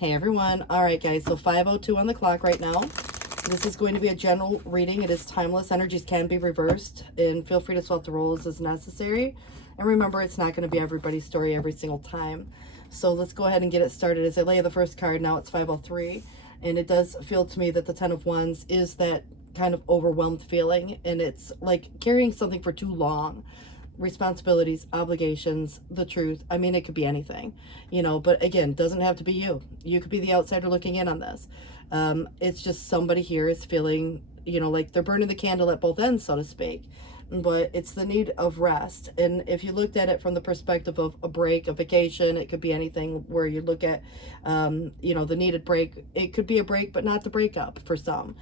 Hey everyone. All right, guys. So 5:02 on the clock right now. This is going to be a general reading. It is timeless. Energies can be reversed, and feel free to swap the roles as necessary. And remember, it's not going to be everybody's story every single time. So let's go ahead and get it started. As I lay the first card, now it's 5:03, and it does feel to me that the Ten of Wands is that kind of overwhelmed feeling, and it's like carrying something for too long. Responsibilities, obligations, the truth. I mean, it could be anything, but again, doesn't have to be you. You could be the outsider looking in on this. It's just somebody here is feeling, like they're burning the candle at both ends, so to speak. But it's the need of rest. And if you looked at it from the perspective of a break, a vacation, it could be anything where you look at, the needed break. It could be a break, but not the breakup for some.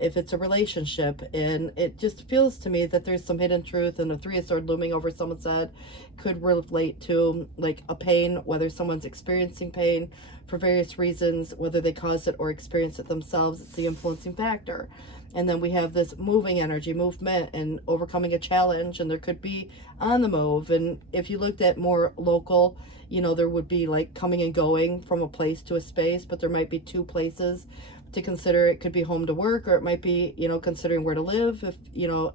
If it's a relationship, and it just feels to me that there's some hidden truth, and the Three of Swords looming over someone's head could relate to like a pain, whether someone's experiencing pain for various reasons, whether they caused it or experienced it themselves. It's the influencing factor. And then we have this moving energy, movement, and overcoming a challenge, and there could be on the move. And if you looked at more local, there would be like coming and going from a place to a space, but there might be two places to consider. It could be home to work, or it might be, considering where to live, if,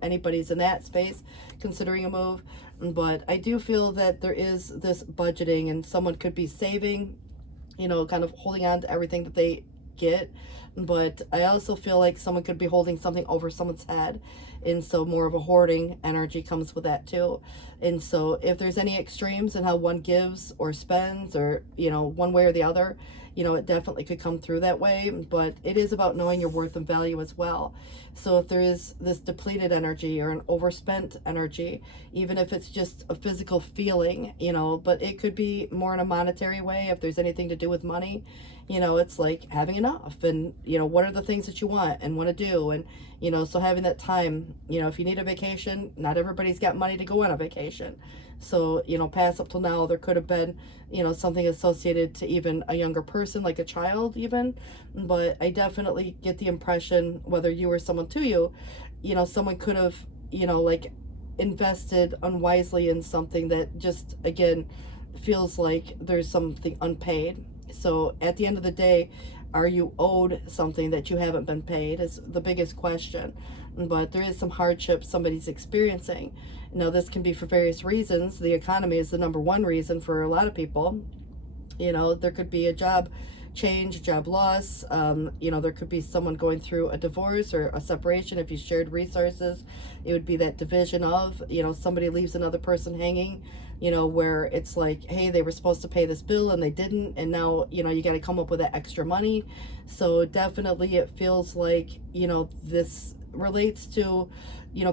anybody's in that space, considering a move. But I do feel that there is this budgeting, and someone could be saving, kind of holding on to everything that they get. But I also feel like someone could be holding something over someone's head, and so more of a hoarding energy comes with that too. And so if there's any extremes in how one gives or spends, or one way or the other, it definitely could come through that way. But it is about knowing your worth and value as well. So if there is this depleted energy or an overspent energy, even if it's just a physical feeling, but it could be more in a monetary way. If there's anything to do with money, it's like having enough, and what are the things that you want and want to do, and so having that time. If you need a vacation, not everybody's got money to go on a vacation. So past up till now, there could have been something associated to even a younger person, like a child even. But I definitely get the impression, whether you or someone to you, someone could have like invested unwisely in something that just, again, feels like there's something unpaid. So at the end of the day, are you owed something that you haven't been paid is the biggest question. But there is some hardship somebody's experiencing. Now, this can be for various reasons. The economy is the number one reason for a lot of people. There could be a job change, job loss. There could be someone going through a divorce or a separation. If you shared resources, it would be that division of, somebody leaves another person hanging, where it's like, hey, they were supposed to pay this bill and they didn't. And now, you got to come up with that extra money. So definitely it feels like, this relates to,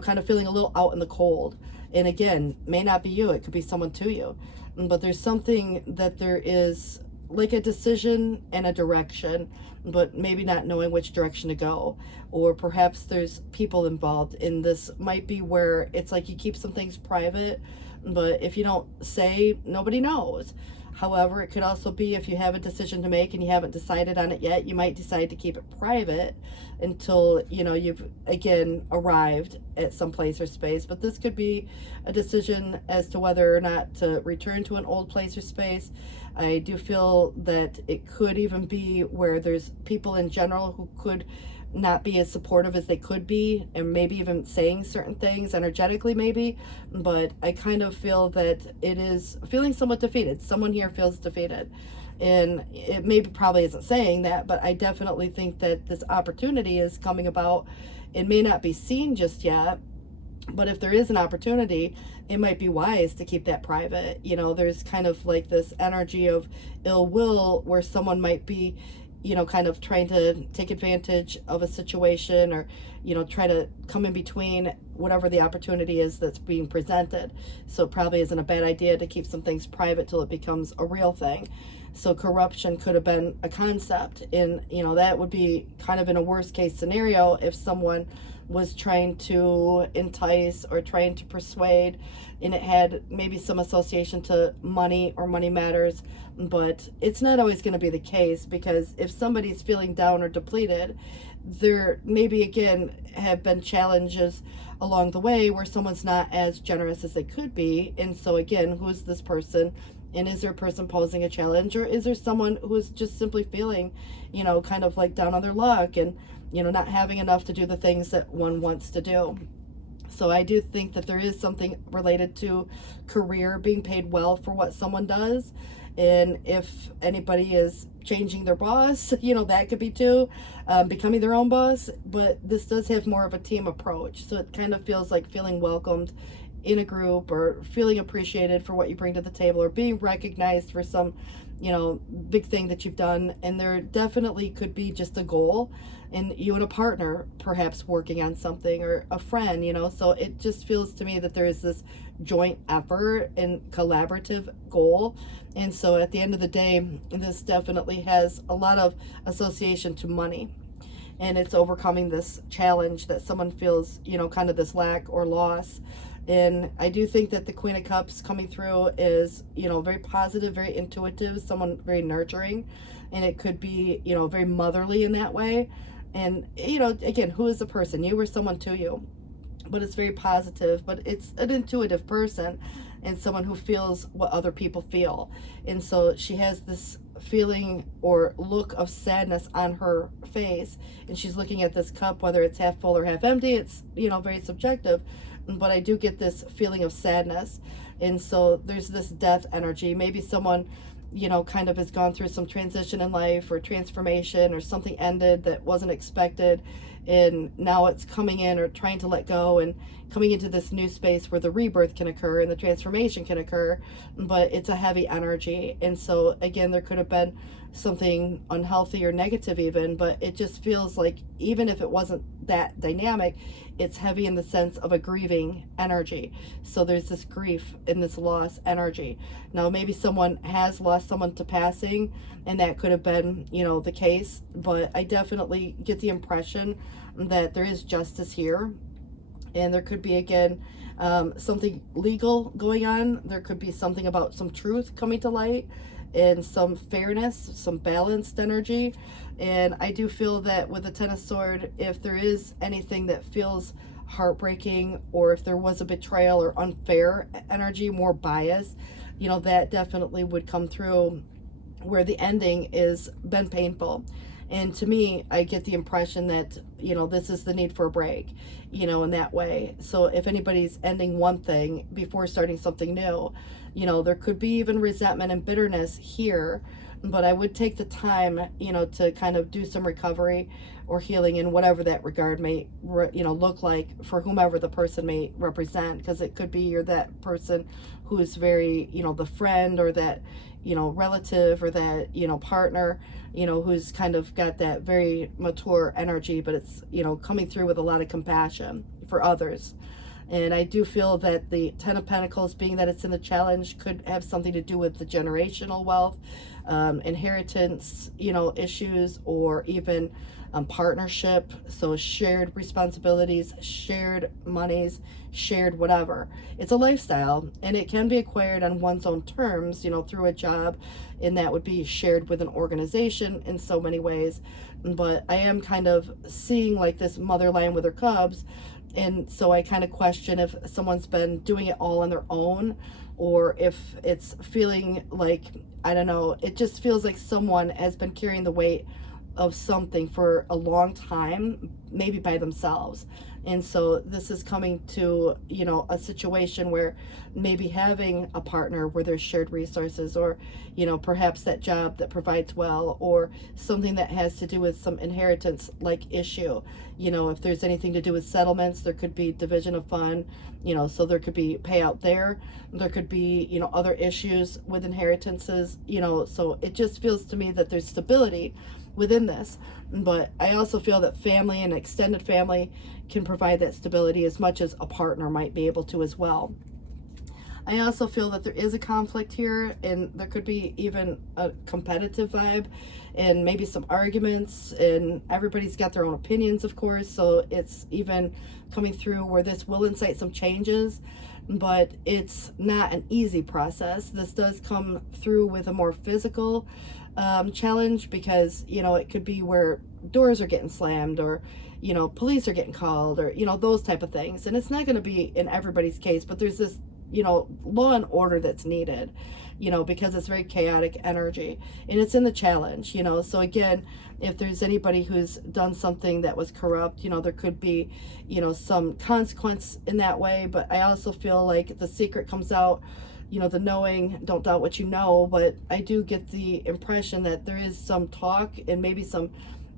kind of feeling a little out in the cold. And again, may not be you, it could be someone to you. But there's something that there is like a decision and a direction, but maybe not knowing which direction to go. Or perhaps there's people involved in this. Might be where it's like you keep some things private, but if you don't say, nobody knows. However, it could also be if you have a decision to make and you haven't decided on it yet, you might decide to keep it private until, you've, again, arrived at some place or space. But this could be a decision as to whether or not to return to an old place or space. I do feel that it could even be where there's people in general who could not be as supportive as they could be, and maybe even saying certain things energetically maybe. But I kind of feel that it is feeling somewhat defeated. Someone here feels defeated, and it maybe probably isn't saying that, but I definitely think that this opportunity is coming about. It may not be seen just yet, but if there is an opportunity, it might be wise to keep that private. There's kind of like this energy of ill will where someone might be kind of trying to take advantage of a situation, or, try to come in between whatever the opportunity is that's being presented. So it probably isn't a bad idea to keep some things private till it becomes a real thing. So corruption could have been a concept, and, that would be kind of in a worst case scenario if someone was trying to entice or trying to persuade, and it had maybe some association to money or money matters. But it's not always going to be the case, because if somebody's feeling down or depleted, there maybe again have been challenges along the way where someone's not as generous as they could be. And so again, who's this person And is there a person posing a challenge, or is there someone who is just simply feeling, kind of like down on their luck and, not having enough to do the things that one wants to do? So I do think that there is something related to career, being paid well for what someone does. And if anybody is changing their boss, that could be too, becoming their own boss. But this does have more of a team approach. So it kind of feels like feeling welcomed in a group, or feeling appreciated for what you bring to the table, or being recognized for some, big thing that you've done. And there definitely could be just a goal, and you and a partner perhaps working on something, or a friend, so it just feels to me that there is this joint effort and collaborative goal. And so at the end of the day, this definitely has a lot of association to money, and it's overcoming this challenge that someone feels, kind of this lack or loss. And I do think that the Queen of Cups coming through is, very positive, very intuitive, someone very nurturing. And it could be, very motherly in that way. And, again, who is the person? You or someone to you. But it's very positive. But it's an intuitive person, and someone who feels what other people feel. And so she has this feeling or look of sadness on her face. And she's looking at this cup, whether it's half full or half empty. It's, very subjective. But I do get this feeling of sadness. And so there's this death energy. Maybe someone, kind of has gone through some transition in life, or transformation, or something ended that wasn't expected. And now it's coming in, or trying to let go, and coming into this new space where the rebirth can occur and the transformation can occur. But it's a heavy energy. And so, again, there could have been something unhealthy or negative even, but it just feels like, even if it wasn't that dynamic, it's heavy in the sense of a grieving energy. So there's this grief in this loss energy. Now, maybe someone has lost someone to passing, and that could have been, the case, but I definitely get the impression that there is justice here. And there could be, again, something legal going on. There could be something about some truth coming to light, and some fairness, some balanced energy. And I do feel that with the Ten of Swords, if there is anything that feels heartbreaking, or if there was a betrayal or unfair energy, more bias, that definitely would come through, where the ending is been painful. And to me, I get the impression that, this is the need for a break, in that way. So if anybody's ending one thing before starting something new, there could be even resentment and bitterness here. But I would take the time, to kind of do some recovery or healing in whatever that regard may, look like for whomever the person may represent. Because it could be you're that person who is very, the friend, or that, relative, or that, partner, who's kind of got that very mature energy, but it's, coming through with a lot of compassion for others. And I do feel that the Ten of Pentacles, being that it's in the challenge, could have something to do with the generational wealth, inheritance, issues, or even partnership. So shared responsibilities, shared monies, shared whatever. It's a lifestyle, and it can be acquired on one's own terms, through a job, and that would be shared with an organization in so many ways. But I am kind of seeing like this mother lion with her cubs. And so I kind of question if someone's been doing it all on their own, or if it's feeling like, I don't know, it just feels like someone has been carrying the weight of something for a long time, maybe by themselves. And so this is coming to, a situation where maybe having a partner where there's shared resources, or, perhaps that job that provides well, or something that has to do with some inheritance like issue. If there's anything to do with settlements, there could be division of fund, so there could be payout there. There could be, other issues with inheritances, so it just feels to me that there's stability within this. But I also feel that family and extended family can provide that stability as much as a partner might be able to as well. I also feel that there is a conflict here, and there could be even a competitive vibe, and maybe some arguments, and everybody's got their own opinions, of course, so it's even coming through where this will incite some changes. But it's not an easy process. This does come through with a more physical challenge, because it could be where doors are getting slammed, or police are getting called, or those type of things. And it's not going to be in everybody's case, but there's this law and order that's needed, because it's very chaotic energy, and it's in the challenge, so again, if there's anybody who's done something that was corrupt, there could be, some consequence in that way. But I also feel like the secret comes out, the knowing, don't doubt what you know. But I do get the impression that there is some talk and maybe some,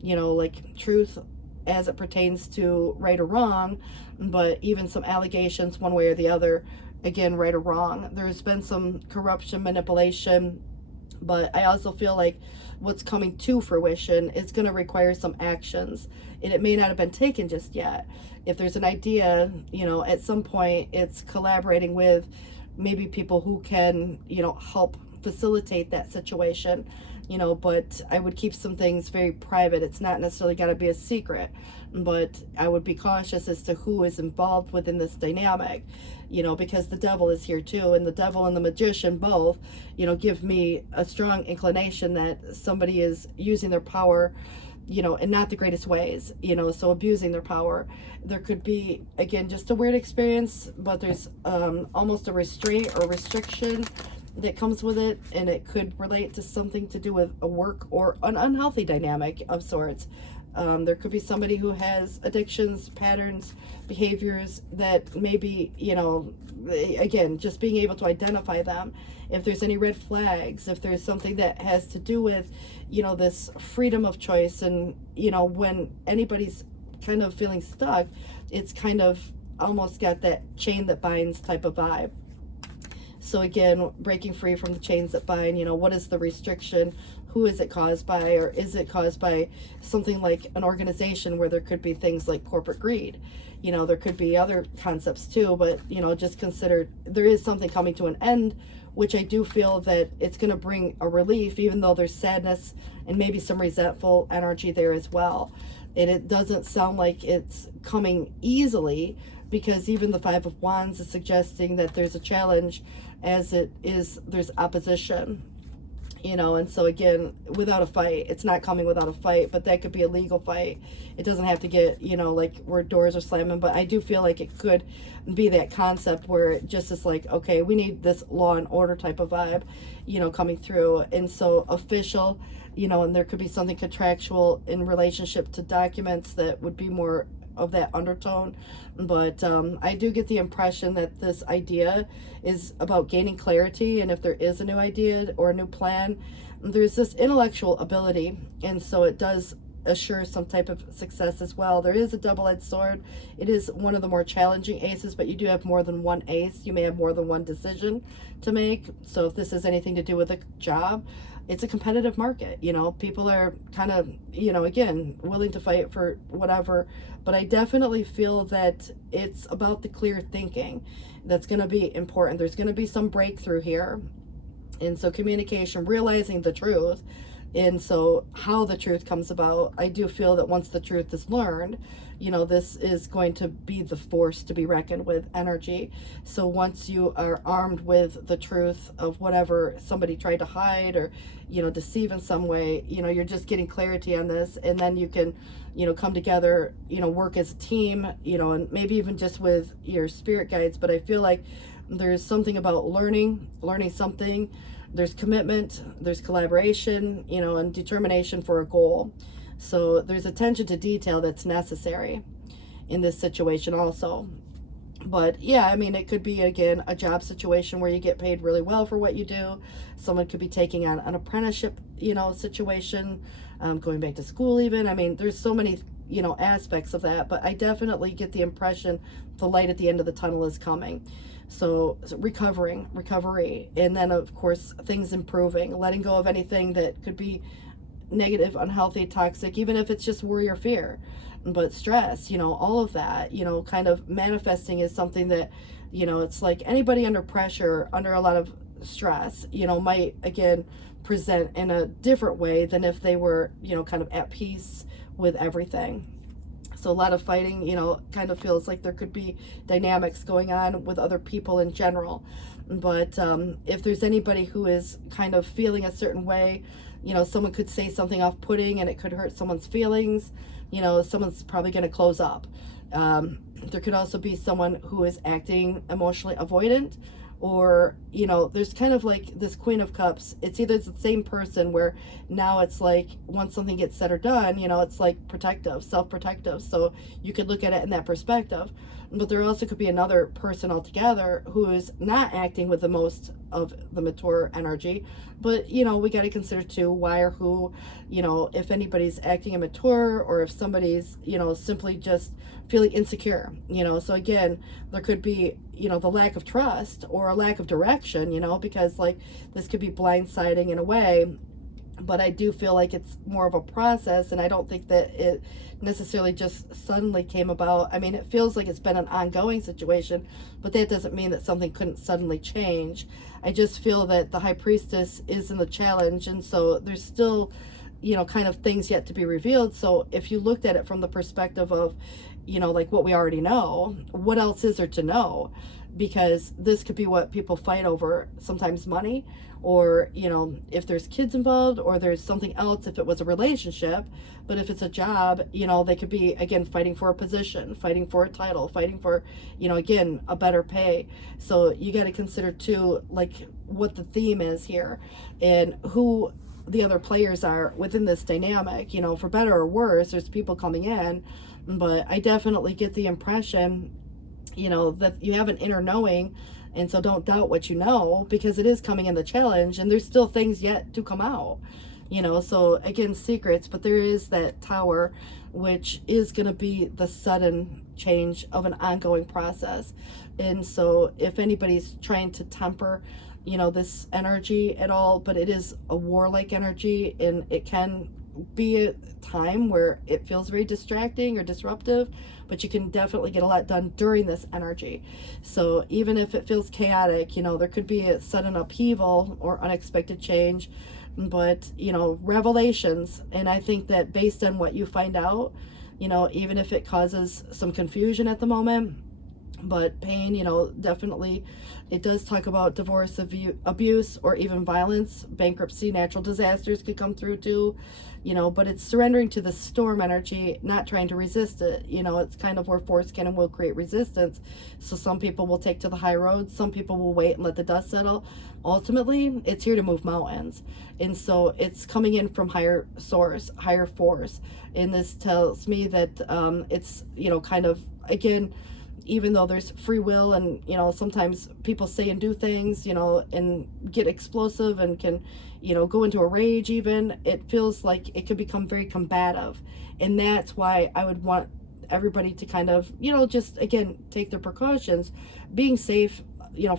like truth as it pertains to right or wrong, but even some allegations one way or the other, again, right or wrong. There's been some corruption, manipulation, but I also feel like what's coming to fruition is going to require some actions, and it may not have been taken just yet. If there's an idea, at some point it's collaborating with maybe people who can, help facilitate that situation, but I would keep some things very private. It's not necessarily got to be a secret, but I would be cautious as to who is involved within this dynamic, because the devil is here too, and the devil and the magician both, give me a strong inclination that somebody is using their power, in not the greatest ways, so abusing their power. There could be, again, just a weird experience, but there's almost a restraint or restriction that comes with it, and it could relate to something to do with a work or an unhealthy dynamic of sorts. There could be somebody who has addictions, patterns, behaviors that maybe, again, just being able to identify them. If there's any red flags, if there's something that has to do with, this freedom of choice, and, when anybody's kind of feeling stuck, it's kind of almost got that chain that binds type of vibe. So again, breaking free from the chains that bind, what is the restriction? Who is it caused by? Or is it caused by something like an organization where there could be things like corporate greed? There could be other concepts too, but, just consider there is something coming to an end, which I do feel that it's going to bring a relief, even though there's sadness and maybe some resentful energy there as well. And it doesn't sound like it's coming easily, because even the Five of Wands is suggesting that there's a challenge, as it is, there's opposition, and so again, without a fight, it's not coming without a fight, but that could be a legal fight. It doesn't have to get, like where doors are slamming, but I do feel like it could be that concept where it just is like, okay, we need this law and order type of vibe, coming through. And so official, and there could be something contractual in relationship to documents that would be more of that undertone. But I do get the impression that this idea is about gaining clarity, and if there is a new idea or a new plan, there's this intellectual ability, and so it does assure some type of success as well. There is a double-edged sword. It is one of the more challenging aces, but you do have more than one ace. You may have more than one decision to make. So if this has anything to do with a job, it's a competitive market. People are kind of, again, willing to fight for whatever, but I definitely feel that it's about the clear thinking that's going to be important. There's going to be some breakthrough here. And so communication, realizing the truth. And so how the truth comes about, I do feel that once the truth is learned, this is going to be the force to be reckoned with energy. So once you are armed with the truth of whatever somebody tried to hide or, deceive in some way, you're just getting clarity on this. And then you can, come together, work as a team, and maybe even just with your spirit guides. But I feel like there's something about learning something. There's commitment, there's collaboration, and determination for a goal. So there's attention to detail that's necessary in this situation also. But yeah, I mean, it could be, again, a job situation where you get paid really well for what you do. Someone could be taking on an apprenticeship, situation, going back to school even. I mean, there's so many, aspects of that, but I definitely get the impression the light at the end of the tunnel is coming. So recovery, and then of course things improving, letting go of anything that could be negative, unhealthy, toxic, even if it's just worry or fear. But stress, all of that, kind of manifesting is something that, it's like anybody under pressure, under a lot of stress, might again present in a different way than if they were, kind of at peace with everything. So a lot of fighting, kind of feels like there could be dynamics going on with other people in general. But if there's anybody who is kind of feeling a certain way, someone could say something off-putting and it could hurt someone's feelings, someone's probably going to close up. There could also be someone who is acting emotionally avoidant, or, there's kind of like this Queen of Cups. It's either the same person where now it's like once something gets said or done, it's like protective, self-protective. So you could look at it in that perspective. But there also could be another person altogether who is not acting with the most of the mature energy. But, we got to consider too why or who, if anybody's acting immature, or if somebody's, simply just feeling insecure, So again, there could be, the lack of trust or a lack of direction, because like this could be blindsiding in a way. But I do feel like it's more of a process, and I don't think that it necessarily just suddenly came about. I mean, it feels like it's been an ongoing situation, but that doesn't mean that something couldn't suddenly change. I just feel that the High Priestess is in the challenge, and so there's still, kind of things yet to be revealed. So if you looked at it from the perspective of, like what we already know, what else is there to know? Because this could be what people fight over, sometimes money, or if there's kids involved, or there's something else if it was a relationship. But if it's a job, they could be, again, fighting for a position, fighting for a title, fighting for, again, a better pay. So you got to consider too, like what the theme is here, and who the other players are within this dynamic. For better or worse, there's people coming in, but I definitely get the impression that you have an inner knowing. And so don't doubt what you know, because it is coming in the challenge, and there's still things yet to come out, so again, secrets. But there is that Tower, which is going to be the sudden change of an ongoing process. And so if anybody's trying to temper, this energy at all, but it is a warlike energy, and it can be a time where it feels very distracting or disruptive, but you can definitely get a lot done during this energy. So even if it feels chaotic, there could be a sudden upheaval or unexpected change, but revelations. And I think that based on what you find out, even if it causes some confusion at the moment, but pain, definitely it does talk about divorce, abuse, or even violence, bankruptcy, natural disasters could come through too, but it's surrendering to the storm energy, not trying to resist it. It's kind of where force can and will create resistance. So some people will take to the high road, some people will wait and let the dust settle. Ultimately, it's here to move mountains. And so it's coming in from higher source, higher force. And this tells me that it's, kind of, again, even though there's free will, and sometimes people say and do things, and get explosive and can go into a rage, even it feels like it could become very combative. And that's why I would want everybody to kind of just, again, take their precautions, being safe,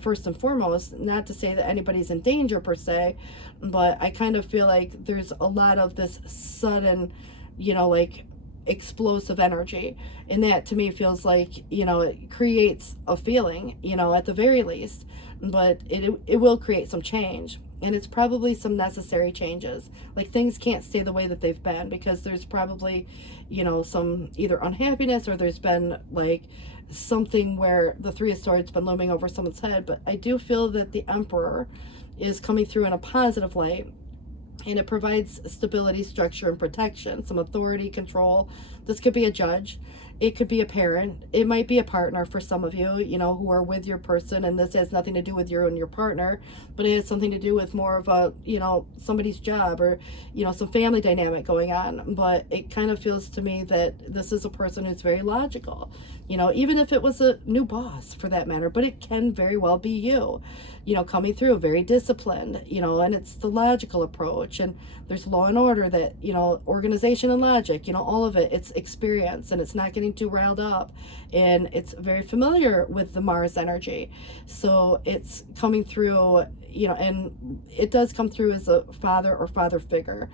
first and foremost. Not to say that anybody's in danger per se, but I kind of feel like there's a lot of this sudden like explosive energy, and that to me feels like it creates a feeling, at the very least. But it will create some change, and it's probably some necessary changes. Like things can't stay the way that they've been, because there's probably some either unhappiness, or there's been like something where the Three of Swords been looming over someone's head. But I do feel that the Emperor is coming through in a positive light, and it provides stability, structure, and protection, some authority, control. This could be a judge. It could be a parent. It might be a partner for some of you, who are with your person. And this has nothing to do with you and your partner, but it has something to do with more of a, somebody's job, or, some family dynamic going on. But it kind of feels to me that this is a person who's very logical, even if it was a new boss for that matter, but it can very well be you, coming through very disciplined, and it's the logical approach, and there's law and order, that, organization and logic, all of it, it's experience, and it's not getting too riled up, and it's very familiar with the Mars energy. So it's coming through, and it does come through as a father or father figure,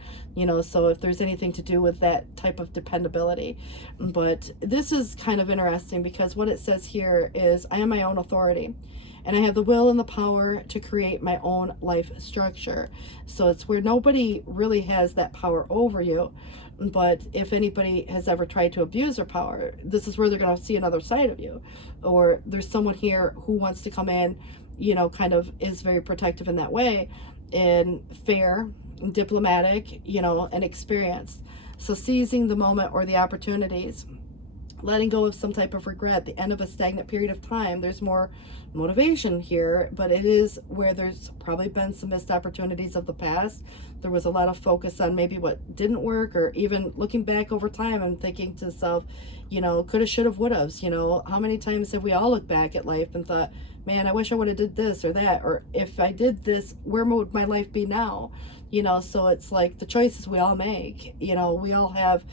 so if there's anything to do with that type of dependability. But this is kind of interesting, because what it says here is, I am my own authority, and I have the will and the power to create my own life structure. So it's where nobody really has that power over you. But if anybody has ever tried to abuse their power, this is where they're going to see another side of you. Or there's someone here who wants to come in, kind of is very protective in that way, and fair, and diplomatic, and experienced. So seizing the moment or the opportunities. letting go of some type of regret, the end of a stagnant period of time. There's more motivation here, but it is where there's probably been some missed opportunities of the past. There was a lot of focus on maybe what didn't work, or even looking back over time and thinking to self, you know, coulda, shoulda, woulda. You know, how many times have we all looked back at life and thought, man, I wish I would have did this or that, or if I did this, where would my life be now? You know, so it's like the choices we all make, you know, we all have,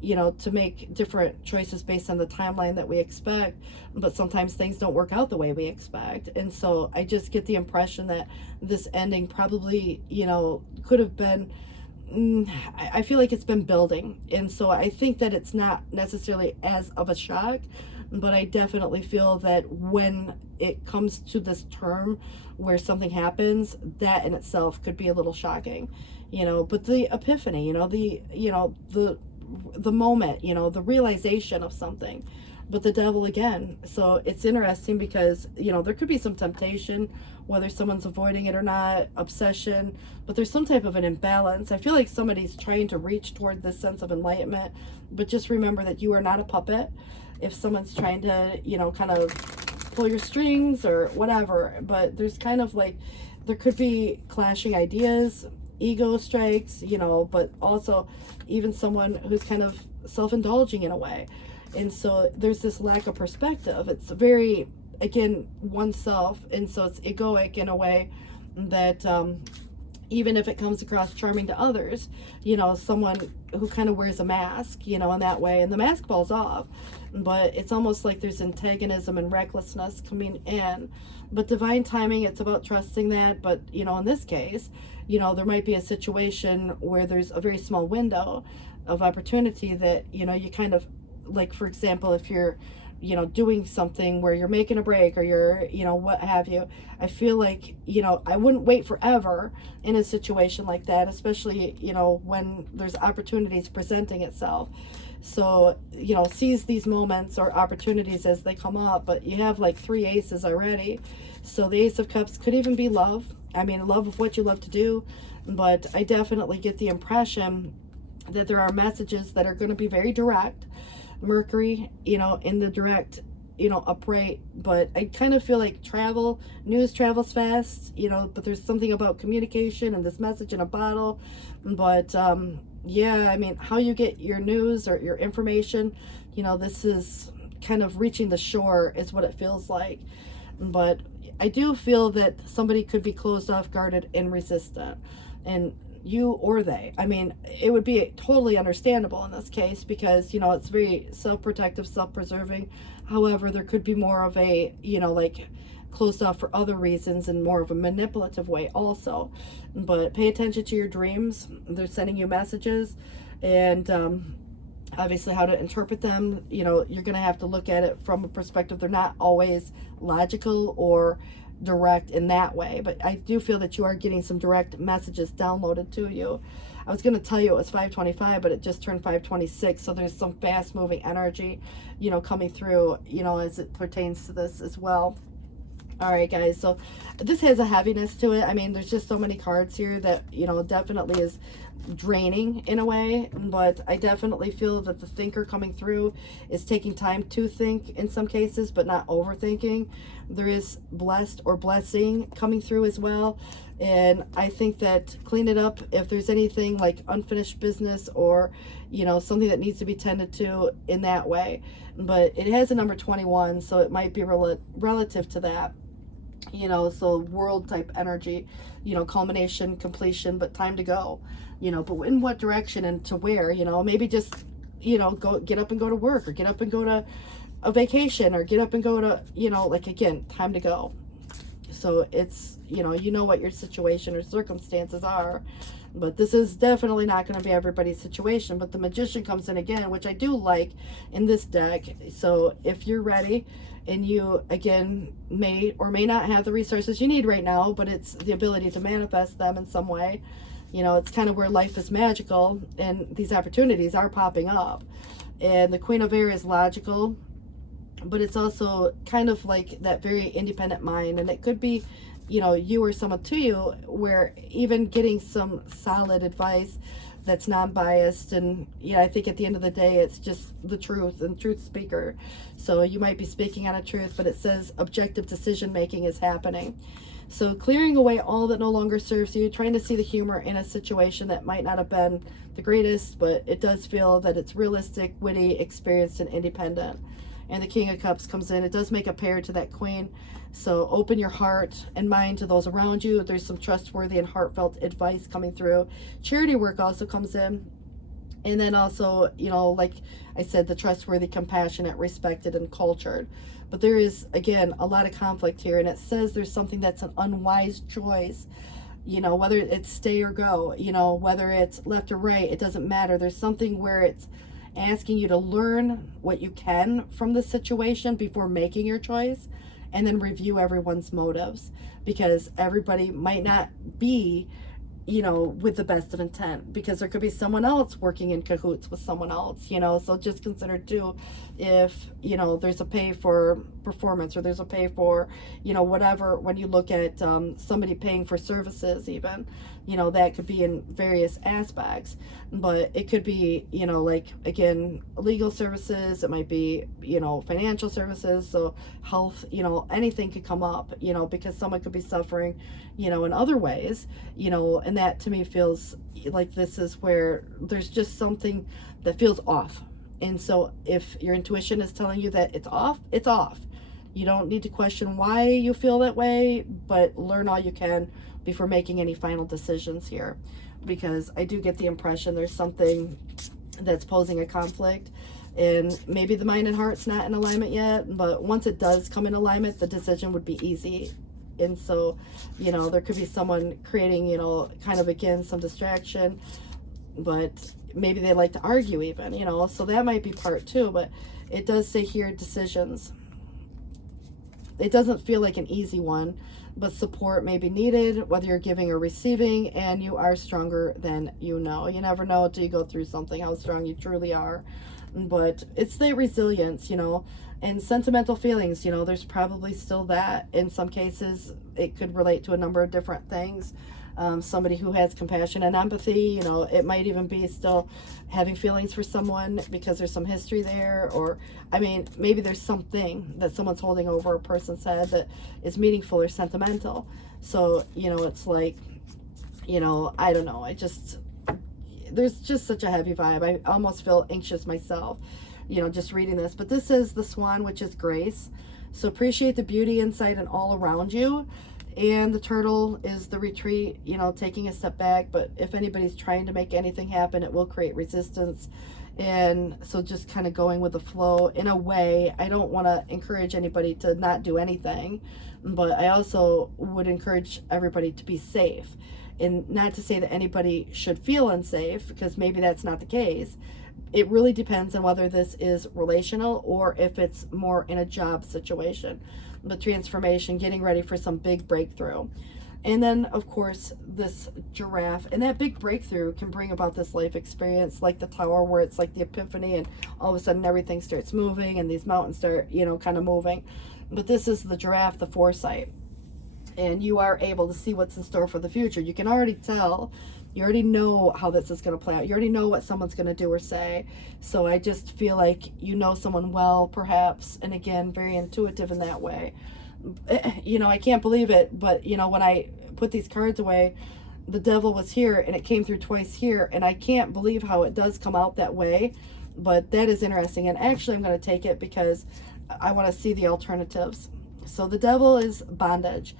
you know, to make different choices based on the timeline that we expect, but sometimes things don't work out the way we expect. And so I just get the impression that this ending probably, you know, could have been, I feel like it's been building. And so I think that it's not necessarily as of a shock, but I definitely feel that when it comes to this term where something happens, that in itself could be a little shocking, you know. But the epiphany, you know, the moment, you know, the realization of something. But the devil again. So it's interesting because, you know, there could be some temptation, whether someone's avoiding it or not, obsession, but there's some type of an imbalance. I feel like somebody's trying to reach toward this sense of enlightenment, but just remember that you are not a puppet. If someone's trying to, you know, kind of pull your strings or whatever, but there's kind of like, there could be clashing ideas, ego strikes, you know, but also even someone who's kind of self-indulging in a way. And so there's this lack of perspective. It's very, again, oneself. And so it's egoic in a way that even if it comes across charming to others, you know, someone who kind of wears a mask, you know, in that way, and the mask falls off. But it's almost like there's antagonism and recklessness coming in. But divine timing, it's about trusting that. But, you know, in this case, you know, there might be a situation where there's a very small window of opportunity that, you know, you kind of, like, for example, if you're, you know, doing something where you're making a break or you're, you know, what have you, I feel like, you know, I wouldn't wait forever in a situation like that, especially, you know, when there's opportunities presenting itself. So, you know, seize these moments or opportunities as they come up. But you have like 3 aces already. So the Ace of Cups could even be love. I mean, love of what you love to do. But I definitely get the impression that there are messages that are going to be very direct. Mercury, you know, in the direct, you know, upright. But I kind of feel like news travels fast, you know, but there's something about communication and this message in a bottle. But yeah, I mean, how you get your news or your information, you know, this is kind of reaching the shore is what it feels like. But I do feel that somebody could be closed off, guarded, and resistant. And you or they, I mean, it would be totally understandable in this case because, you know, it's very self-protective, self-preserving. However, there could be more of a, you know, like closed off for other reasons and more of a manipulative way also. But pay attention to your dreams. They're sending you messages, and obviously how to interpret them, you know, you're going to have to look at it from a perspective. They're not always logical or direct in that way, but I do feel that you are getting some direct messages downloaded to you. I was going to tell you it was 525, but it just turned 526, so there's some fast moving energy, you know, coming through, you know, as it pertains to this as well. All right, guys, so this has a heaviness to it. I mean, there's just so many cards here that, you know, definitely is draining in a way, but I definitely feel that the thinker coming through is taking time to think in some cases, but not overthinking. There is blessed or blessing coming through as well. And I think that clean it up if there's anything like unfinished business or, you know, something that needs to be tended to in that way. But it has a number 21, so it might be relative to that. You know, so world type energy, you know, culmination, completion, but time to go, you know, but in what direction and to where, you know, maybe just, you know, get up and go to work, or get up and go to a vacation, or get up and go to, you know, like, again, time to go. So it's, you know what your situation or circumstances are, but this is definitely not going to be everybody's situation. But the Magician comes in again, which I do like in this deck. So if you're ready, and you, again, may or may not have the resources you need right now, but it's the ability to manifest them in some way. You know, it's kind of where life is magical, and these opportunities are popping up. And the Queen of Air is logical, but it's also kind of like that very independent mind. And it could be, you know, you or someone to you, where even getting some solid advice that's non-biased. And yeah, I think at the end of the day, it's just the truth and truth speaker. So you might be speaking on a truth, but it says objective decision making is happening. So clearing away all that no longer serves you, trying to see the humor in a situation that might not have been the greatest, but it does feel that it's realistic, witty, experienced, and independent. And the King of Cups comes in. It does make a pair to that Queen. So open your heart and mind to those around you. There's some trustworthy and heartfelt advice coming through. Charity work also comes in. And then also, you know, like I said, the trustworthy, compassionate, respected, and cultured. But there is, again, a lot of conflict here. And it says there's something that's an unwise choice. You know, whether it's stay or go, you know, whether it's left or right, it doesn't matter. There's something where it's asking you to learn what you can from the situation before making your choice, and then review everyone's motives, because everybody might not be, you know, with the best of intent, because there could be someone else working in cahoots with someone else, you know. So just consider too, if, you know, there's a pay for performance, or there's a pay for, you know, whatever, when you look at somebody paying for services even, you know, that could be in various aspects. But it could be, you know, like, again, legal services, it might be, you know, financial services, so health, you know, anything could come up, you know, because someone could be suffering, you know, in other ways, you know. And that to me feels like this is where there's just something that feels off. And so if your intuition is telling you that it's off, it's off. You don't need to question why you feel that way, but learn all you can before making any final decisions here. Because I do get the impression there's something that's posing a conflict, and maybe the mind and heart's not in alignment yet, but once it does come in alignment, the decision would be easy. And so, you know, there could be someone creating, you know, kind of, again, some distraction, but maybe they like to argue even, you know, so that might be part too. But it does say here decisions. It doesn't feel like an easy one, but support may be needed, whether you're giving or receiving, and you are stronger than you know. You never know until you go through something how strong you truly are. But it's the resilience, you know, and sentimental feelings, you know, there's probably still that. In some cases, it could relate to a number of different things. Somebody who has compassion and empathy, you know, it might even be still having feelings for someone because there's some history there. Or, I mean, maybe there's something that someone's holding over a person's head that is meaningful or sentimental. So, you know, it's like, you know, I don't know. There's just such a heavy vibe. I almost feel anxious myself, you know, just reading this. But this is the Swan, which is grace. So appreciate the beauty inside and all around you. And the Turtle is the retreat, you know, taking a step back. But if anybody's trying to make anything happen, it will create resistance. And so just kind of going with the flow in a way. I don't want to encourage anybody to not do anything, but I also would encourage everybody to be safe. And not to say that anybody should feel unsafe, because maybe that's not the case. It really depends on whether this is relational or if it's more in a job situation. The transformation, getting ready for some big breakthrough. And then, of course, this Giraffe. And that big breakthrough can bring about this life experience, like the Tower, where it's like the epiphany, and all of a sudden everything starts moving and these mountains start, you know, kind of moving. But this is the Giraffe, the foresight. And you are able to see what's in store for the future. You can already tell. You already know how this is going to play out. You already know what someone's going to do or say. So I just feel like you know someone well, perhaps. And again, very intuitive in that way. You know, I can't believe it. But, you know, when I put these cards away, the Devil was here and it came through twice here. And I can't believe how it does come out that way. But that is interesting. And actually, I'm going to take it because I want to see the alternatives. So the Devil is bondage.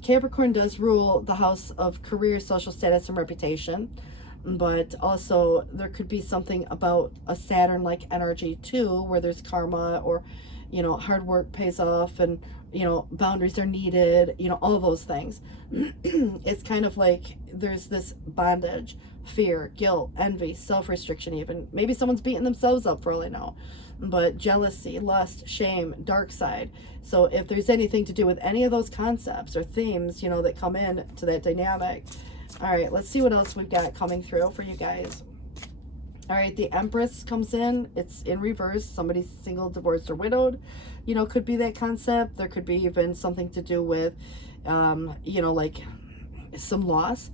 Capricorn does rule the house of career, social status, and reputation, but also there could be something about a Saturn-like energy too, where there's karma, or, you know, hard work pays off, and, you know, boundaries are needed, you know, all of those things. It's kind of like there's this bondage, fear, guilt, envy, self-restriction even. Maybe someone's beating themselves up for all I know. But jealousy, lust, shame, dark side. So if there's anything to do with any of those concepts or themes, you know, that come in to that dynamic. All right, let's see what else we've got coming through for you guys. All right, the Empress comes in. It's in reverse. Somebody's single, divorced, or widowed. You know, could be that concept. There could be even something to do with, you know, like some loss.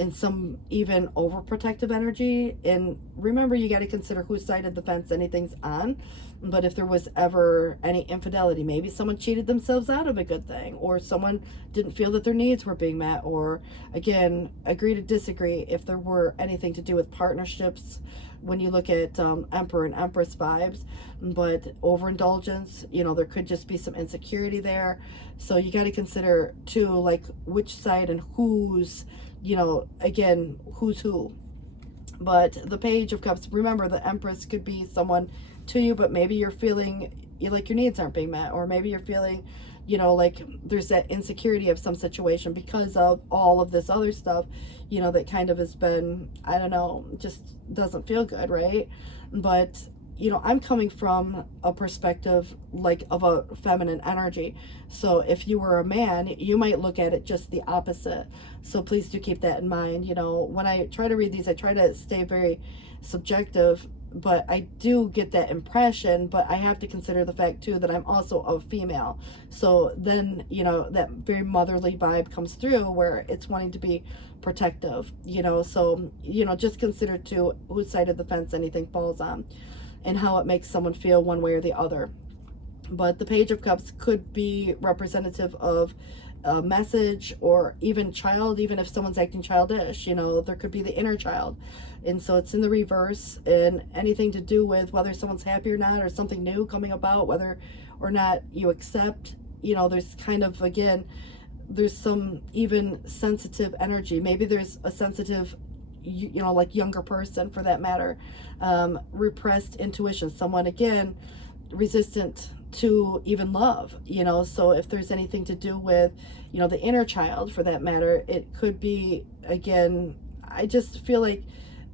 and some even overprotective energy. And remember, you got to consider whose side of the fence anything's on. But if there was ever any infidelity, maybe someone cheated themselves out of a good thing, or someone didn't feel that their needs were being met, or again, agree to disagree. If there were anything to do with partnerships, when you look at Emperor and Empress vibes, but overindulgence, there could just be some insecurity there. So you got to consider too, like which side and who's, again, who's who. But the Page of Cups, remember, the Empress could be someone to you, but maybe you're feeling like your needs aren't being met, or maybe you're feeling, like there's that insecurity of some situation because of all of this other stuff, that kind of has been, I don't know, just doesn't feel good, right? But, I'm coming from a perspective like of a feminine energy. So if you were a man, you might look at it just the opposite. So please do keep that in mind. When I try to read these, I try to stay very subjective, but I do get that impression. But I have to consider the fact too that I'm also a female. So then, that very motherly vibe comes through where it's wanting to be protective, so, just consider too whose side of the fence anything falls on and how it makes someone feel one way or the other. But the Page of Cups could be representative of a message, or even if someone's acting childish, there could be the inner child. And so it's in the reverse, and anything to do with whether someone's happy or not, or something new coming about, whether or not you accept, there's kind of, again, there's some even sensitive energy. Maybe there's a sensitive, like younger person for that matter, repressed intuition, someone again resistant to even love, so if there's anything to do with, the inner child for that matter, it could be, again, I just feel like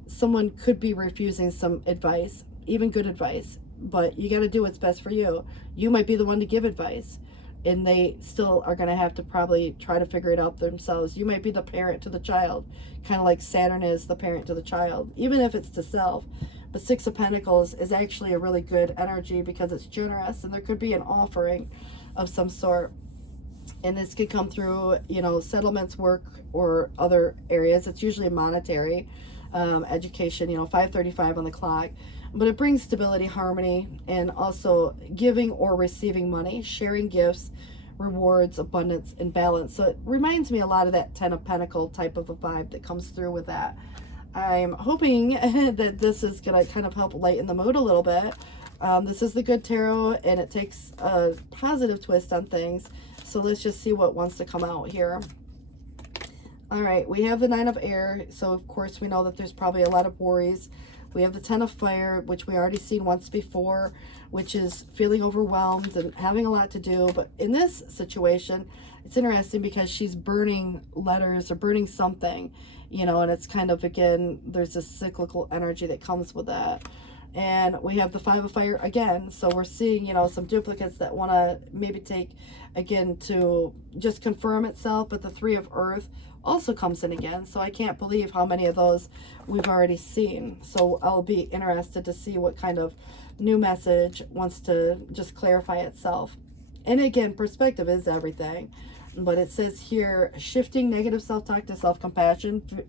someone could be refusing some advice, even good advice, but you got to do what's best for you. You might be the one to give advice, and they still are going to have to probably try to figure it out themselves. You might be the parent to the child, kind of like Saturn is the parent to the child, even if it's to self. But Six of Pentacles is actually a really good energy because it's generous, and there could be an offering of some sort. And this could come through, settlements, work, or other areas. It's usually monetary, education, 5:35 on the clock. But it brings stability, harmony, and also giving or receiving money, sharing gifts, rewards, abundance, and balance. So it reminds me a lot of that Ten of Pentacles type of a vibe that comes through with that. I'm hoping that this is going to kind of help lighten the mood a little bit. This is the Good Tarot, and it takes a positive twist on things. So let's just see what wants to come out here. All right, we have the Nine of Air. So, of course, we know that there's probably a lot of worries. We have the Ten of Fire, which we already seen once before, which is feeling overwhelmed and having a lot to do. But in this situation, it's interesting because she's burning letters or burning something, and it's kind of, again, there's this cyclical energy that comes with that. And we have the Five of Fire again. So we're seeing, some duplicates that want to maybe take, again, to just confirm itself. But the Three of Earth also comes in again. So I can't believe how many of those we've already seen. So I'll be interested to see what kind of new message wants to just clarify itself. And again, perspective is everything. But it says here, shifting negative self-talk to self-compassion,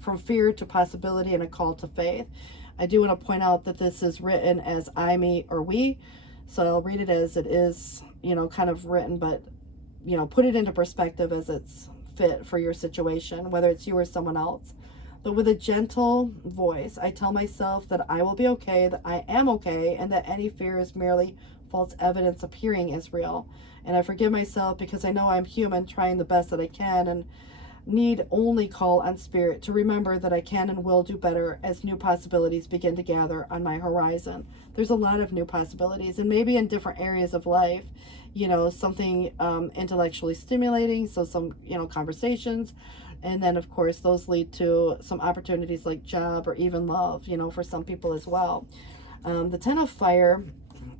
from fear to possibility, and a call to faith. I do want to point out that this is written as I, me, or we. So I'll read it as it is, kind of written, but, put it into perspective as it's fit for your situation, whether it's you or someone else. But with a gentle voice, I tell myself that I will be okay, that I am okay, and that any fear is merely false evidence appearing as real. And I forgive myself because I know I'm human, trying the best that I can, and need only call on spirit to remember that I can and will do better as new possibilities begin to gather on my horizon. There's a lot of new possibilities, and maybe in different areas of life, something intellectually stimulating, so some, conversations. And then, of course, those lead to some opportunities like job or even love, for some people as well. The Ten of Fire,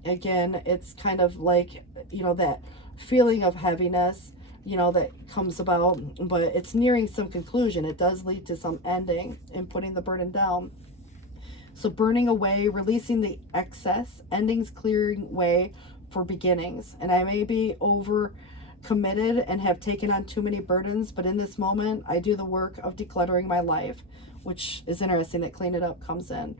again, it's kind of like, that feeling of heaviness, that comes about, but it's nearing some conclusion. It does lead to some ending and putting the burden down. So burning away, releasing the excess, endings clearing way for beginnings. And I may be over committed and have taken on too many burdens, but in this moment, I do the work of decluttering my life, which is interesting that clean it up comes in.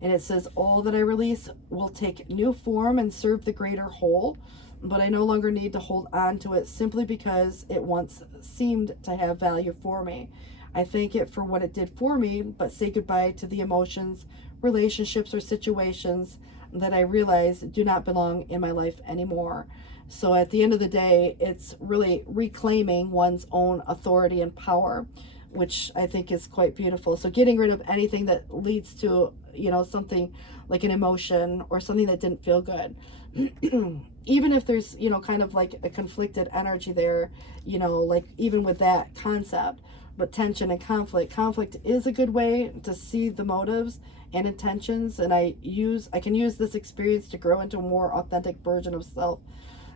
And it says, all that I release will take new form and serve the greater whole, but I no longer need to hold on to it simply because it once seemed to have value for me. I thank it for what it did for me, but say goodbye to the emotions, relationships, or situations that I realize do not belong in my life anymore. So at the end of the day, it's really reclaiming one's own authority and power, which I think is quite beautiful. So getting rid of anything that leads to, something like an emotion or something that didn't feel good. Even if there's, kind of like a conflicted energy there, like even with that concept, but tension and conflict is a good way to see the motives and intentions. And I can use this experience to grow into a more authentic version of self.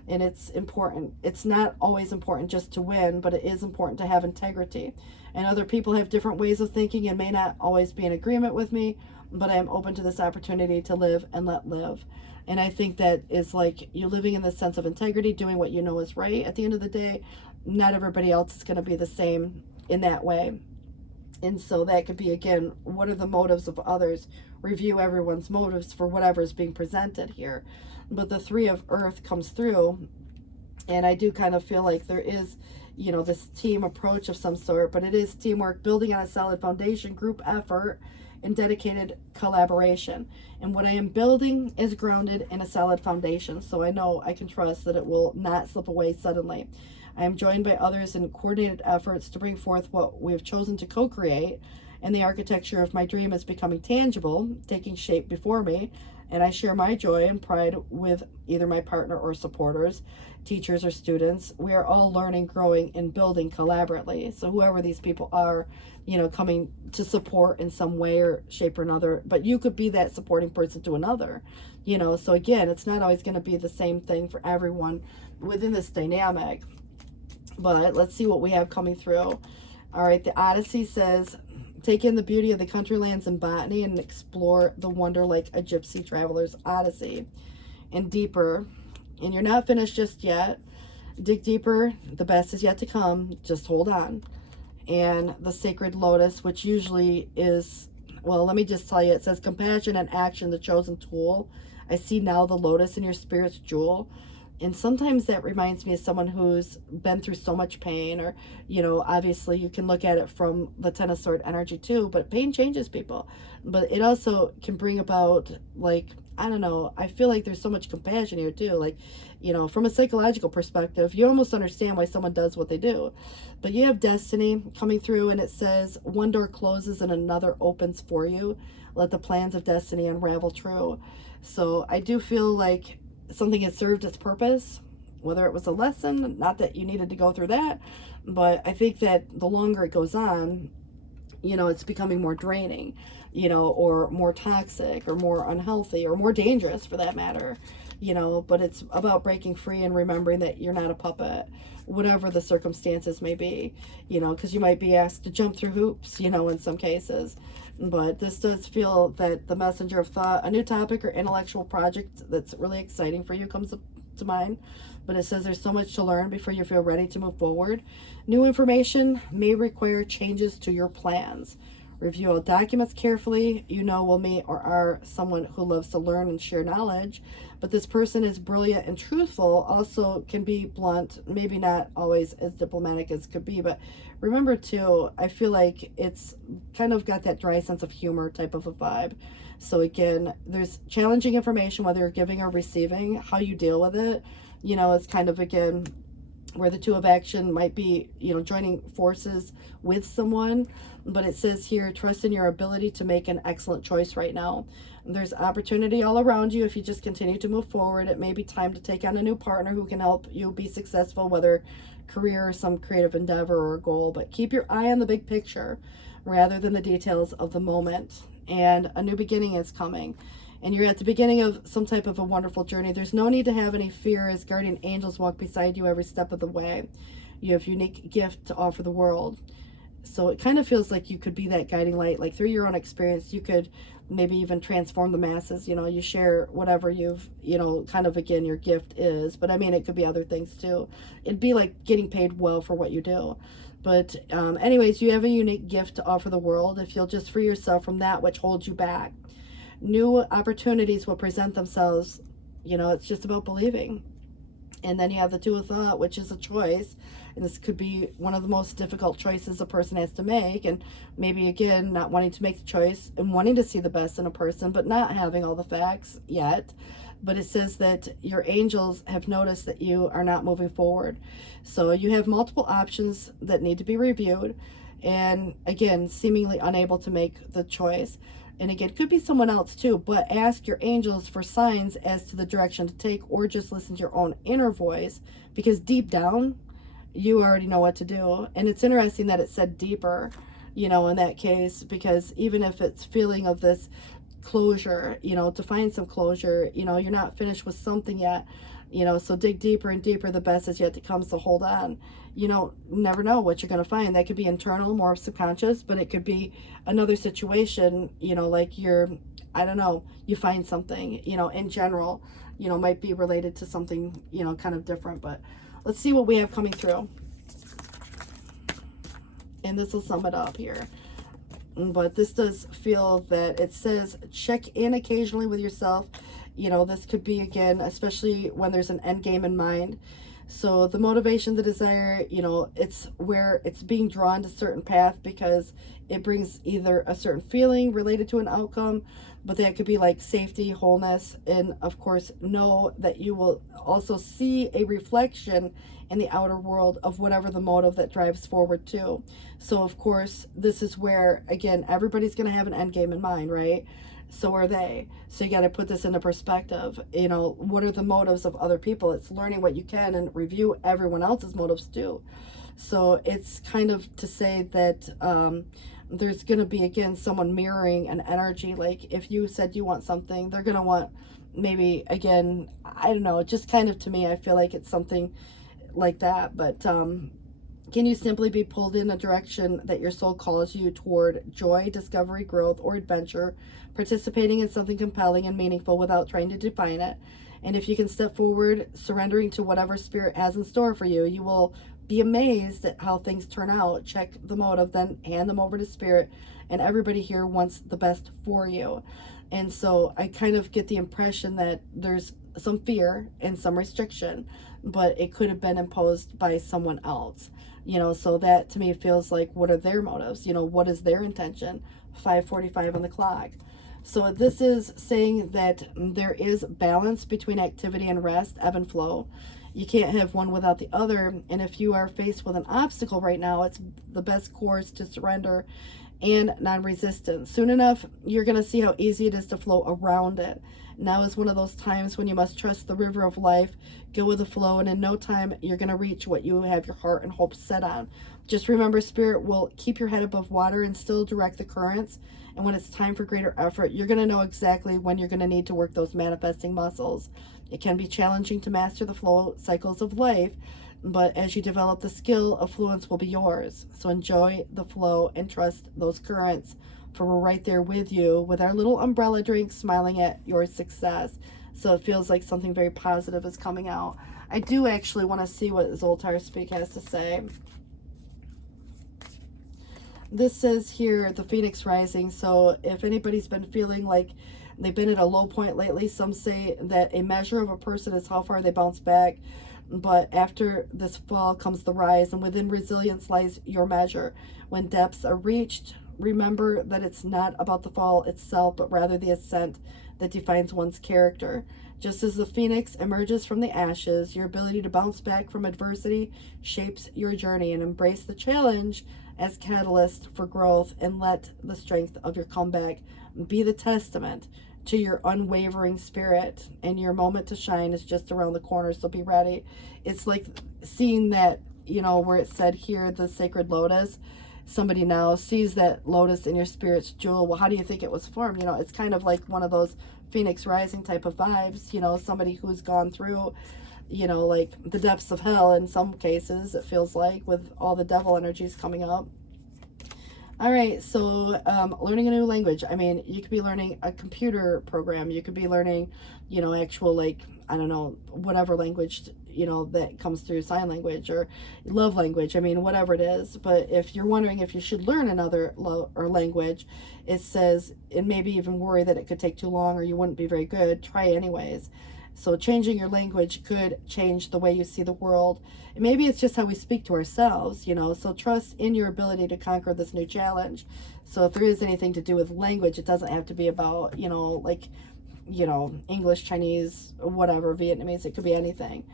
And it's important. It's not always important just to win, but it is important to have integrity. And other people have different ways of thinking and may not always be in agreement with me, but I am open to this opportunity to live and let live. And I think that is like you living in the sense of integrity, doing what you know is right. At the end of the day, not everybody else is going to be the same in that way. And so that could be, again, what are the motives of others? Review everyone's motives for whatever is being presented here. But the Three of Earth comes through, and I do kind of feel like there is, this team approach of some sort, but it is teamwork, building on a solid foundation, group effort, and dedicated collaboration. And what I am building is grounded in a solid foundation, so I know I can trust that it will not slip away suddenly. I am joined by others in coordinated efforts to bring forth what we have chosen to co-create, and the architecture of my dream is becoming tangible, taking shape before me, and I share my joy and pride with either my partner or supporters, teachers or students. We are all learning, growing, and building collaboratively. So whoever these people are, coming to support in some way or shape or another, but you could be that supporting person to another, so again, it's not always going to be the same thing for everyone within this dynamic. But let's see what we have coming through. All right, the Odyssey says, take in the beauty of the country lands and botany and explore the wonder like a gypsy traveler's odyssey. And deeper, and you're not finished just yet. Dig deeper, the best is yet to come. Just hold on. And the sacred lotus, which usually is, well, let me just tell you, it says compassion and action, the chosen tool. I see now the lotus in your spirit's jewel. And sometimes that reminds me of someone who's been through so much pain, or, obviously you can look at it from the Ten of Swords energy too, but pain changes people. But it also can bring about, like, I don't know, I feel like there's so much compassion here too. Like, from a psychological perspective, you almost understand why someone does what they do. But you have destiny coming through, and it says, one door closes and another opens for you. Let the plans of destiny unravel true. So I do feel like something has served its purpose, whether it was a lesson, not that you needed to go through that, but I think that the longer it goes on, it's becoming more draining, or more toxic or more unhealthy or more dangerous for that matter, but it's about breaking free and remembering that you're not a puppet, whatever the circumstances may be, because you might be asked to jump through hoops, in some cases. But this does feel that the messenger of thought, a new topic or intellectual project that's really exciting for you comes to mind. But it says there's so much to learn before you feel ready to move forward. New information may require changes to your plans. Review all documents carefully. Will meet or are someone who loves to learn and share knowledge. But this person is brilliant and truthful, also can be blunt, maybe not always as diplomatic as could be. But remember too, I feel like it's kind of got that dry sense of humor type of a vibe. So again, there's challenging information, whether you're giving or receiving. How you deal with it, it's kind of, again, where the two of action might be, joining forces with someone. But it says here, trust in your ability to make an excellent choice right now. There's opportunity all around you if you just continue to move forward. It may be time to take on a new partner who can help you be successful, whether career or some creative endeavor or a goal. But keep your eye on the big picture rather than the details of the moment. And a new beginning is coming. And you're at the beginning of some type of a wonderful journey. There's no need to have any fear as guardian angels walk beside you every step of the way. You have a unique gift to offer the world. So it kind of feels like you could be that guiding light, like through your own experience, you could, maybe even transform the masses. You know, you share whatever you've, you know, kind of, again, your gift is. But I mean, it could be other things too. It'd be like getting paid well for what you do. But anyways, you have a unique gift to offer the world if you'll just free yourself from that which holds you back. New opportunities will present themselves. You know, it's just about believing. And then you have the Two of Thought, which is a choice. And this could be one of the most difficult choices a person has to make. And maybe, again, not wanting to make the choice and wanting to see the best in a person, but not having all the facts yet. But it says that your angels have noticed that you are not moving forward. So you have multiple options that need to be reviewed. And again, seemingly unable to make the choice. And again, it could be someone else too, but ask your angels for signs as to the direction to take, or just listen to your own inner voice, because deep down, you already know what to do. And it's interesting that it said deeper, you know, in that case, because even if it's feeling of this closure, you know, to find some closure, you know, you're not finished with something yet, you know, so dig deeper and deeper. The best is yet to come, so hold on. You know, never know what you're going to find. That could be internal, more subconscious, but it could be another situation, you know, like I don't know, you find something, you know, in general, you know, might be related to something, you know, kind of different. But let's see what we have coming through. And this will sum it up here. But this does feel that it says check in occasionally with yourself. You know, this could be, again, especially when there's an end game in mind. So the motivation, the desire, you know, it's where it's being drawn to a certain path because it brings either a certain feeling related to an outcome, but that could be like safety, wholeness, and of course, know that you will also see a reflection in the outer world of whatever the motive that drives forward to. So of course, this is where, again, everybody's going to have an end game in mind, right? So are they. So you got to put this into perspective. You know, what are the motives of other people? It's learning what you can and review everyone else's motives too. So it's kind of to say that there's going to be, again, someone mirroring an energy. Like if you said you want something, they're going to want maybe, again, I don't know, just kind of, to me, I feel like it's something like that. But can you simply be pulled in a direction that your soul calls you toward joy, discovery, growth, or adventure, participating in something compelling and meaningful without trying to define it? And if you can step forward, surrendering to whatever spirit has in store for you, you will be amazed at how things turn out. Check the motive, then hand them over to spirit. And everybody here wants the best for you. And so I kind of get the impression that there's some fear and some restriction, but it could have been imposed by someone else. You know, so that to me feels like, what are their motives? You know, what is their intention? 5:45 on the clock. So this is saying that there is balance between activity and rest, ebb and flow. You can't have one without the other. And if you are faced with an obstacle right now, it's the best course to surrender and non-resistance. Soon enough, you're going to see how easy it is to flow around it. Now is one of those times when you must trust the river of life, go with the flow, and in no time, you're going to reach what you have your heart and hope set on. Just remember, Spirit will keep your head above water and still direct the currents. And when it's time for greater effort, you're going to know exactly when you're going to need to work those manifesting muscles. It can be challenging to master the flow cycles of life, but as you develop the skill, affluence will be yours. So enjoy the flow and trust those currents, for we're right there with you with our little umbrella drink, smiling at your success. So it feels like something very positive is coming out. I do actually want to see what Zoltar Speak has to say. This says here, the Phoenix Rising. So if anybody's been feeling like they've been at a low point lately, some say that a measure of a person is how far they bounce back. But after this fall comes the rise, and within resilience lies your measure. When depths are reached, remember that it's not about the fall itself, but rather the ascent that defines one's character. Just as the phoenix emerges from the ashes, your ability to bounce back from adversity shapes your journey, and embrace the challenge as catalyst for growth, and let the strength of your comeback be the testament to your unwavering spirit. And your moment to shine is just around the corner, so be ready. It's like seeing that, you know, where it said here, the sacred lotus. Somebody now sees that lotus in your spirit's jewel. Well, how do you think it was formed? You know, it's kind of like one of those Phoenix Rising type of vibes. You know, somebody who's gone through, you know, like the depths of hell in some cases, it feels like, with all the devil energies coming up. All right, so learning a new language. I mean, you could be learning a computer program. You could be learning, actual, like, I don't know, whatever language, that comes through, sign language or love language. I mean, whatever it is. But if you're wondering if you should learn another or language, it says, and maybe even worry that it could take too long or you wouldn't be very good, try anyways. So changing your language could change the way you see the world. And maybe it's just how we speak to ourselves, So trust in your ability to conquer this new challenge. So if there is anything to do with language, it doesn't have to be about, like, English, Chinese, whatever, Vietnamese. It could be anything.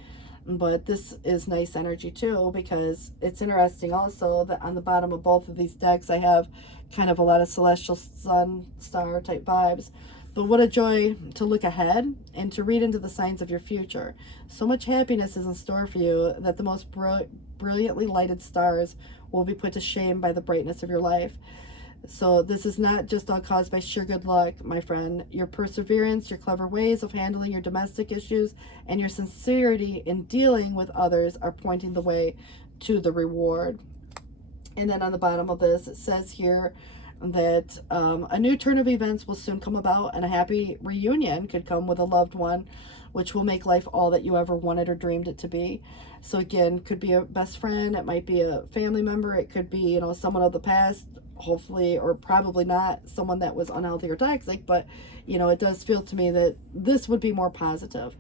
But this is nice energy too, because it's interesting also that on the bottom of both of these decks, I have kind of a lot of celestial sun star type vibes. But what a joy to look ahead and to read into the signs of your future. So much happiness is in store for you that the most brilliantly lighted stars will be put to shame by the brightness of your life. So this is not just all caused by sheer good luck, my friend. Your perseverance, your clever ways of handling your domestic issues, and your sincerity in dealing with others are pointing the way to the reward. And then on the bottom of this, it says here that a new turn of events will soon come about, and a happy reunion could come with a loved one, which will make life all that you ever wanted or dreamed it to be. So again, could be a best friend, it might be a family member, it could be, someone of the past, hopefully, or probably not someone that was unhealthy or toxic, but it does feel to me that this would be more positive.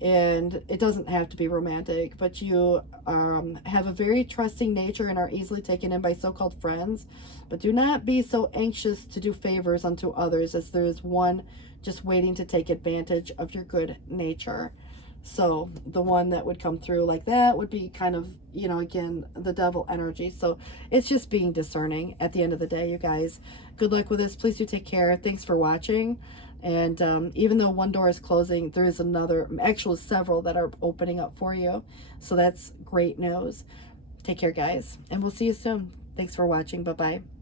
And it doesn't have to be romantic, but you have a very trusting nature and are easily taken in by so-called friends. But do not be so anxious to do favors unto others, as there is one just waiting to take advantage of your good nature. So the one that would come through like that would be kind of, again, the devil energy. So it's just being discerning at the end of the day, you guys. Good luck with this. Please do take care. Thanks for watching. And even though one door is closing, there is another, actually several that are opening up for you. So that's great news. Take care, guys. And we'll see you soon. Thanks for watching. Bye-bye.